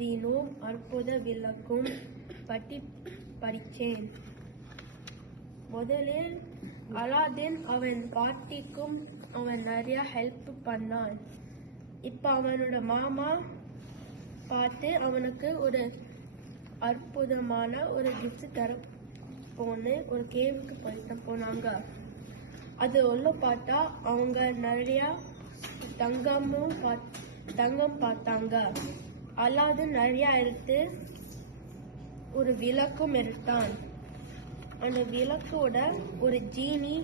அலாதீனும் அற்புத விளக்கும் பற்றி படித்தேன். முதலில் அலாதீன் அவன் பாட்டிக்கும் அவன் நிறைய ஹெல்ப் பண்ணான். இப்ப அவனோட மாமா பார்த்து அவனுக்கு ஒரு அற்புதமான ஒரு கிஃப்ட் தர போன்னு ஒரு கேவுக்கு போனாங்க. அது உள்ள பார்த்தா அவங்க நிறைய தங்கம் பார்த்தாங்க. அலாதீன் நிறைய எடுத்து ஒரு விளக்கும் எடுத்தான். அந்த விளக்கோட ஒரு ஜீனி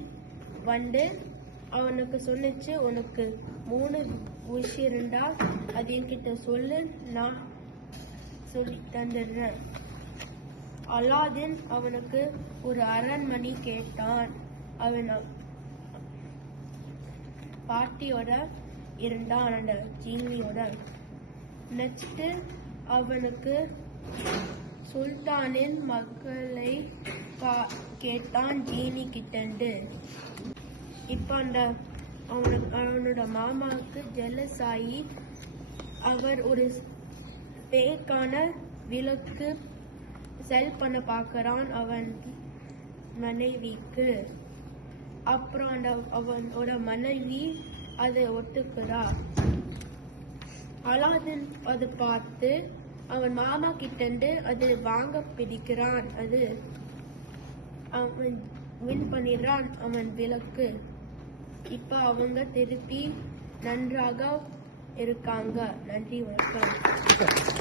வந்து அவனுக்கு சொன்னிச்சு, உனக்கு 3 விஷயம் இருந்தா அது என்கிட்ட சொல்லு, நான் சொல்லி தந்துடுறேன். அலாதீன் அவனுக்கு ஒரு அரண்மனை கேட்டான். அவன் பாட்டியோட இருந்தான் அந்த ஜீனியோட. நெக்ஸ்ட் அவனுக்கு சுல்தானின் மகளை கேட்டான் ஜீனி கிட்டண்டு. இப்ப அவனோட மாமாவுக்கு ஜெலஸ் ஆகி அவர் ஒரு பேக்கான விளக்கு செல் பண்ண பார்க்கறான் அவன் மனைவிக்கு. அப்புறம் அவனோட மனைவி அதை ஒத்துக்கிறா. அலாதீன் அதை பார்த்து அவன் மாமா கிட்டண்டு அது வாங்க பிடிக்கிறான். அது அவன் வின் பண்ணிடுறான் அவன் விளக்கு. இப்ப அவங்க திருப்பி நன்றாக இருக்காங்க. நன்றி, வணக்கம்.